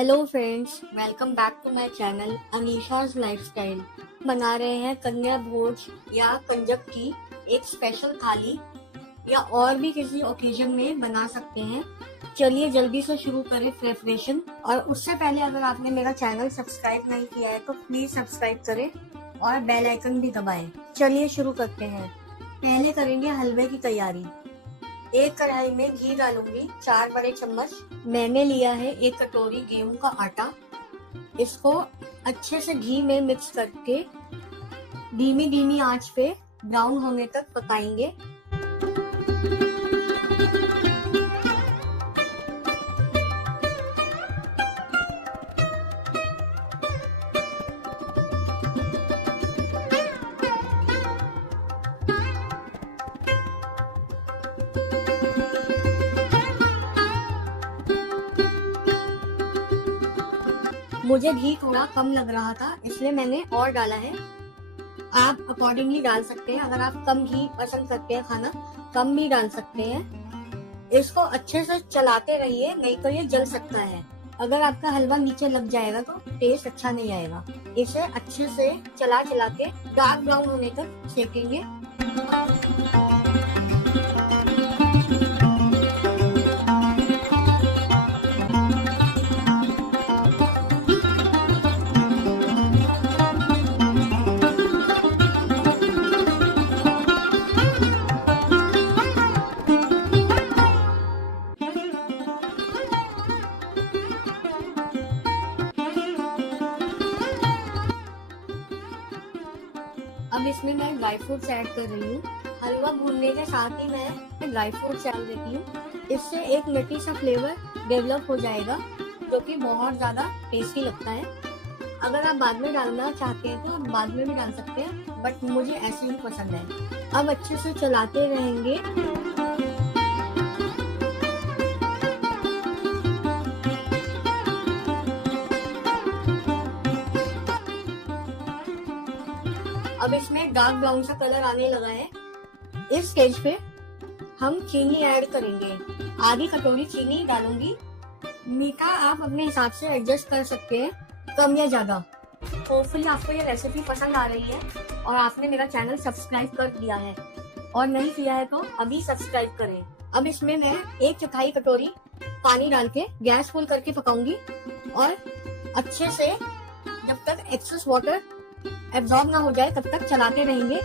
Hello friends, welcome back to my channel Anisha's lifestyle. बना रहे हैं कन्या भोज या कंजक की एक स्पेशल थाली, या और भी किसी ओकेजन में बना सकते हैं। चलिए जल्दी से शुरू करें प्रिपरेशन। और उससे पहले अगर आपने मेरा चैनल सब्सक्राइब नहीं किया है तो प्लीज सब्सक्राइब करें और बेल आइकन भी दबाएं। चलिए शुरू करते हैं। पहले करेंगे हलवे की तैयारी। एक कढ़ाई में घी डालूंगी 4 बड़े चम्मच। मैंने लिया है 1 कटोरी गेहूं का आटा। इसको अच्छे से घी में मिक्स करके धीमी धीमी आंच पे ब्राउन होने तक पकाएंगे। मुझे घी थोड़ा कम लग रहा था इसलिए मैंने और डाला है। आप अकॉर्डिंगली डाल सकते हैं। अगर आप कम घी पसंद करते हैं खाना, कम भी डाल सकते हैं। इसको अच्छे से चलाते रहिए, नहीं तो ये जल सकता है। अगर आपका हलवा नीचे लग जाएगा तो टेस्ट अच्छा नहीं आएगा। इसे अच्छे से चला चला के डार्क ब्राउन होने तक सेकेंगे। अब इसमें मैं ड्राई फ्रूट्स ऐड कर रही हूँ। हलवा भूनने के साथ ही मैं ड्राई फ्रूट्स डाल देती हूँ। इससे एक नटी सा फ्लेवर डेवलप हो जाएगा जो कि बहुत ज्यादा टेस्टी लगता है। अगर आप बाद में डालना चाहते हैं तो आप बाद में भी डाल सकते हैं, बट मुझे ऐसे ही पसंद है। अब अच्छे से चलाते रहेंगे। अब इसमें डार्क ब्राउन सा कलर आने लगा है। इस स्टेज पे हम चीनी ऐड करेंगे। आधी कटोरी चीनी डालूंगी। मीठा आप अपने हिसाब से एडजस्ट कर सकते हैं, कम या ज्यादा। होपफुली आपको ये रेसिपी पसंद आ रही है और आपने मेरा चैनल सब्सक्राइब कर दिया है, और नहीं किया है तो अभी सब्सक्राइब करें। अब इसमें मैं 1/4 कटोरी पानी डाल के गैस फुल करके पकाऊंगी, और अच्छे से जब तक एक्सेस वाटर एब्जॉर्ब ना हो जाए तब तक चलाते रहेंगे।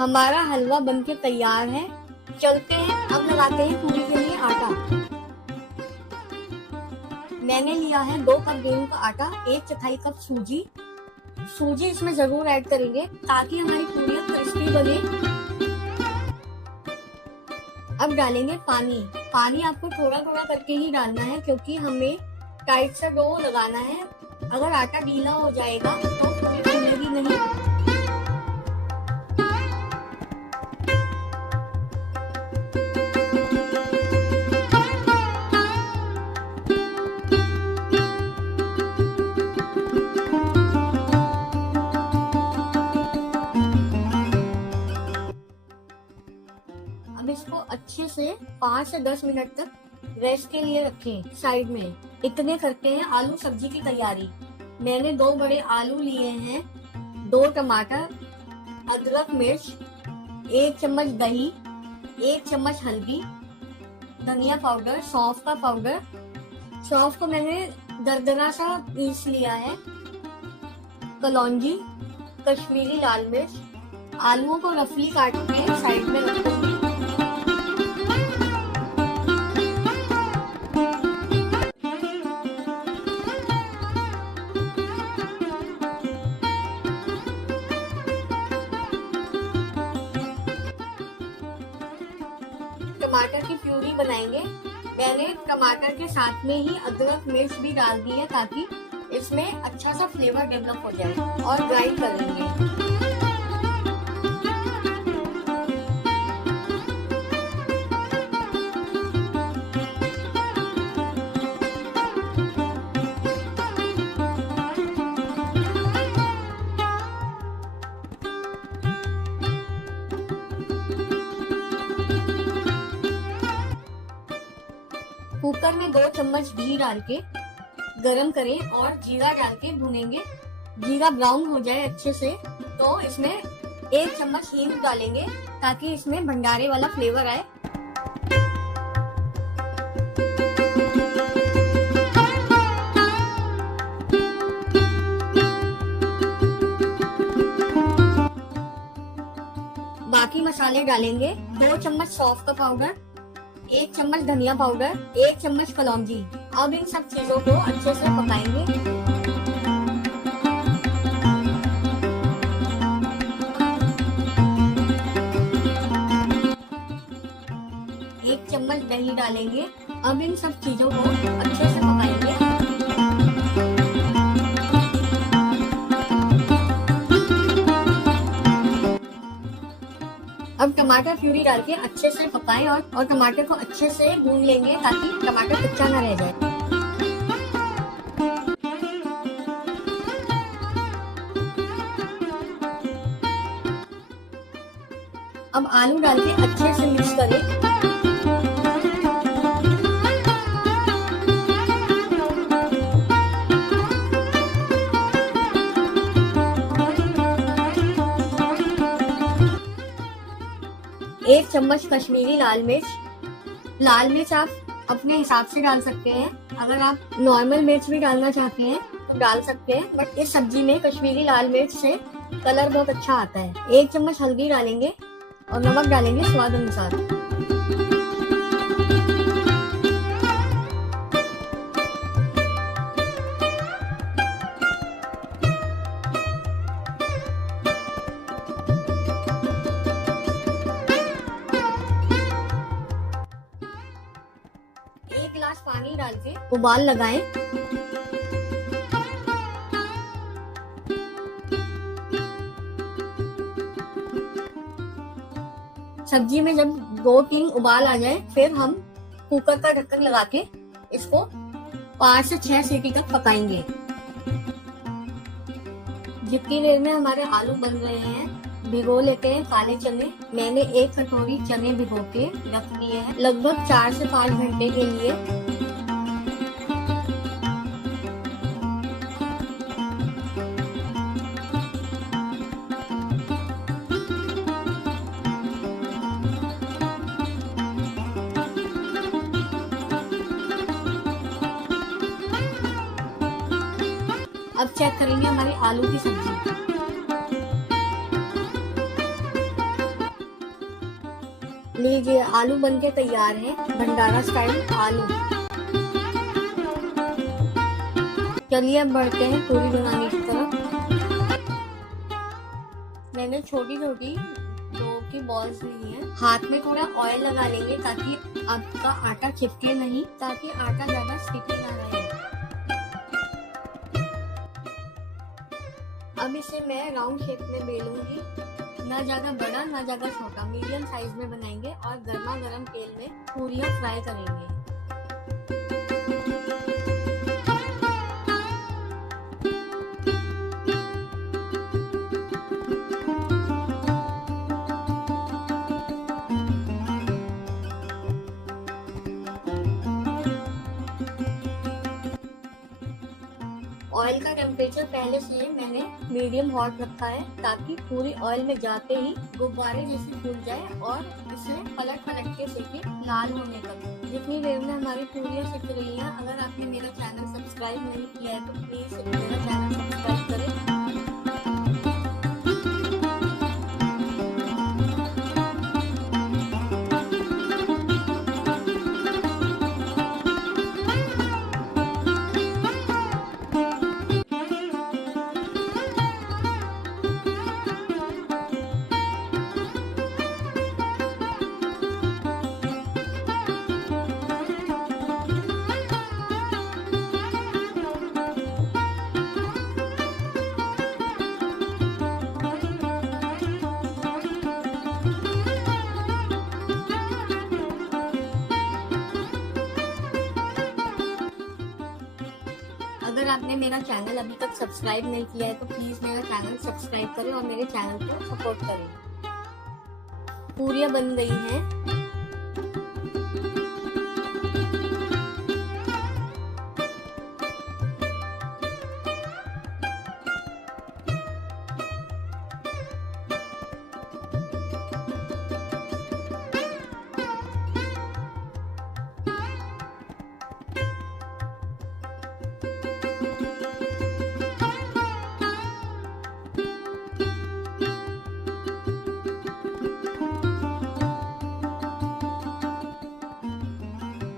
हमारा हलवा बनके तैयार है। चलते हैं, अब लगाते हैं पूरी के लिए आटा। मैंने लिया है 2 कप गेहूं का आटा, 1/4 कप सूजी। सूजी इसमें जरूर ऐड करेंगे ताकि हमारी पूरियां क्रिस्पी बने। अब डालेंगे पानी। पानी आपको थोड़ा थोड़ा करके ही डालना है क्योंकि हमें टाइट सा डो लगाना है। अगर आटा ढीला हो जाएगा तो पूरी फूलेगी नहीं। अब इसको अच्छे से 5 से 10 मिनट तक रेस्ट के लिए रखें साइड में। इतने करते हैं आलू सब्जी की तैयारी। मैंने 2 बड़े आलू लिए हैं, 2 टमाटर, अदरक मिर्च, 1 चम्मच दही, 1 चम्मच हल्दी, धनिया पाउडर, सौंफ का पाउडर। सौंफ को मैंने दरदरा सा पीस लिया है। कलौंजी, कश्मीरी लाल मिर्च। आलूओं को रफली काट के साइड में रखूंगी। टमाटर की प्यूरी बनाएंगे। मैंने टमाटर के साथ में ही अदरक मिर्च भी डाल दी है ताकि इसमें अच्छा सा फ्लेवर डेवलप हो जाए और ग्राइंड कर लेंगे। कुकर में 2 चम्मच घी डाल के गरम करें और जीरा डाल के भूनेंगे। जीरा ब्राउन हो जाए अच्छे से तो इसमें 1 चम्मच हींग डालेंगे ताकि इसमें भंडारे वाला फ्लेवर आए। बाकी मसाले डालेंगे। 2 चम्मच सौंफ का पाउडर, 1 चम्मच धनिया पाउडर, 1 चम्मच कलौंजी। अब इन सब चीजों को अच्छे से पकाएंगे। 1 चम्मच दही डालेंगे। अब इन सब चीजों को अच्छे से पकाएंगे। अब टमाटर प्यूरी डाल के अच्छे से पकाएं और टमाटर को अच्छे से भून लेंगे ताकि टमाटर कच्चा ना रह जाए। अब आलू डाल के अच्छे से मिक्स करें। एक चम्मच कश्मीरी लाल मिर्च। लाल मिर्च आप अपने हिसाब से डाल सकते हैं। अगर आप नॉर्मल मिर्च भी डालना चाहते हैं तो डाल सकते हैं, बट इस सब्जी में कश्मीरी लाल मिर्च से कलर बहुत अच्छा आता है। 1 चम्मच हल्दी डालेंगे और नमक डालेंगे स्वाद अनुसार। गिलास पानी डाल के उबाल लगाएं। सब्जी में जब 2-3 उबाल आ जाए फिर हम कुकर का ढक्कन लगा के इसको 5 से 6 सीटी तक पकाएंगे। जितनी देर में हमारे आलू बन रहे हैं भिगो लेते हैं काले चने। मैंने 1 कटोरी चने भिगो के रख दिए हैं लगभग 4 से 5 घंटे के लिए। अब चेक करेंगे हमारी आलू की सब्जी। लीजिए, आलू बनके तैयार है, भंडारा स्टाइल आलू। चलिए अब बढ़ते हैं पूरी बनाने की तरफ। मैंने छोटी छोटी डो की बॉल्स ली है। हाथ में थोड़ा ऑयल लगा लेंगे ताकि आपका आटा चिपके नहीं, ताकि आटा ज्यादा स्टिकी ना रहे। अब इसे मैं राउंड शेप में बेलूंगी, ना ज्यादा बड़ा ना ज्यादा छोटा, मीडियम साइज में बनाएंगे और गर्मा गर्म तेल में पूरियां फ्राई करेंगे। ऑयल का टेम्परेचर पहले से मैंने मीडियम हॉट रखा है ताकि पूरी ऑयल में जाते ही गुब्बारे जैसे फूल जाए और इसे पलट पलट के सेके लाल होने तक। जितनी देर में हमारी पूरियां सिक रही हैं, अगर आपने मेरा चैनल सब्सक्राइब नहीं किया है तो प्लीज मेरा चैनल सब्सक्राइब करें। अगर आपने मेरा चैनल अभी तक सब्सक्राइब नहीं किया है तो प्लीज मेरा चैनल सब्सक्राइब करें और मेरे चैनल को सपोर्ट करें। पूरियां बन गई हैं।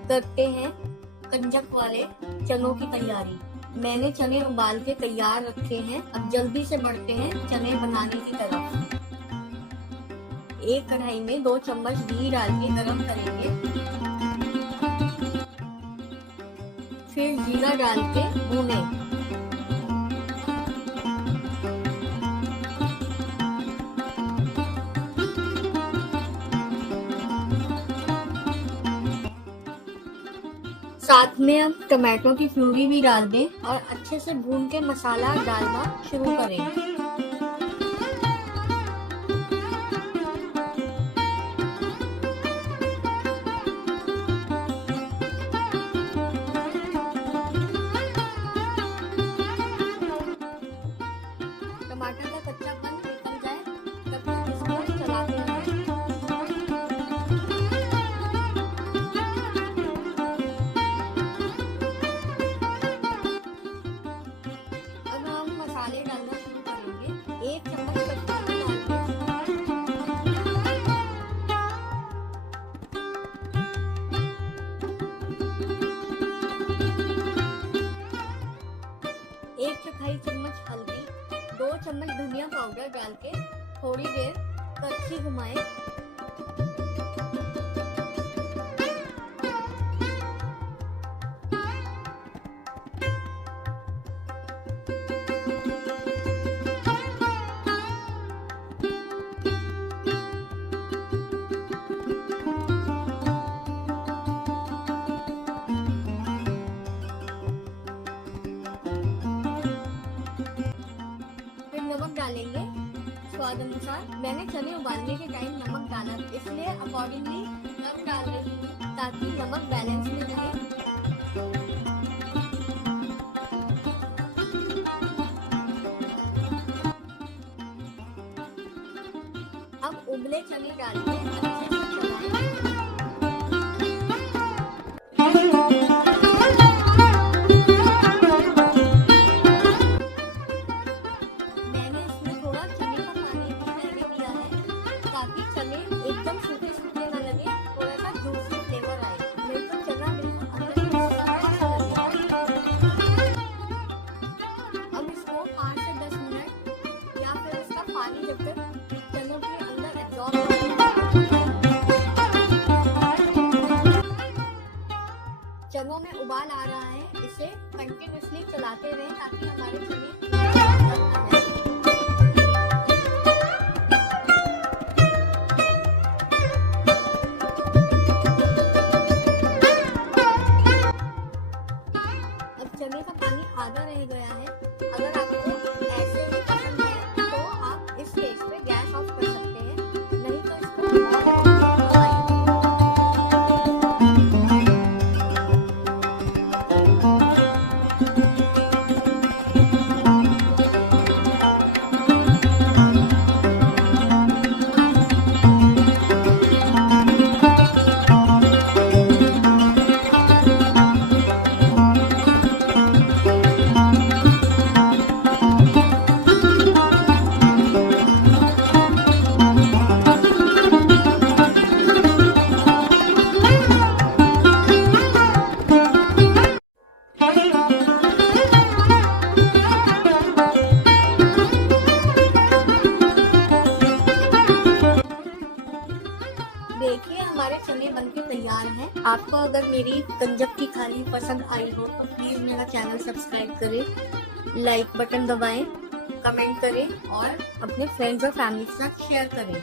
करते हैं कंजक वाले चनों की तैयारी। मैंने चने उबाल के तैयार रखे हैं। अब जल्दी से बढ़ते हैं चने बनाने की तरफ। एक कढ़ाई में 2 चम्मच घी डाल के गरम करेंगे, फिर जीरा डाल के भूनें। साथ में अब टमाटो की प्यूरी भी डाल दें और अच्छे से भून के मसाला डालना शुरू करें। टमाटर का कच्चापन निकल जाए तब तक इसको चलाते रहें। मसाले डालना शुरू करेंगे। 1 चम्मच कस्तूरी डाल के 1/4 चम्मच हल्दी, 2 चम्मच धनिया पाउडर डाल के थोड़ी देर कड़छी घुमाएं। नमक डालेंगे स्वाद अनुसार। मैंने चने उबालने के टाइम नमक डाला, इसलिए अकॉर्डिंगली कम डाल रही हूँ ताकि नमक बैलेंस में रहे। अब उबले चने डाल के अच्छे से चलाएं। एकदम सूखे सूखे ना लगे। कंटिन्यूसली चलाते रहें ताकि हमारे चने अब चने का पानी आधा रह गया है। अगर आपको ऐसे ही पसंद है तो आप इस स्टेज पे गैस ऑफ कर सकते हैं, नहीं तो इसको देखिए हमारे चने बनके तैयार हैं। आपको अगर मेरी कंजक की थाली पसंद आई हो तो प्लीज मेरा चैनल सब्सक्राइब करें, लाइक बटन दबाएं, कमेंट करें और अपने फ्रेंड्स और फैमिली के साथ शेयर करें।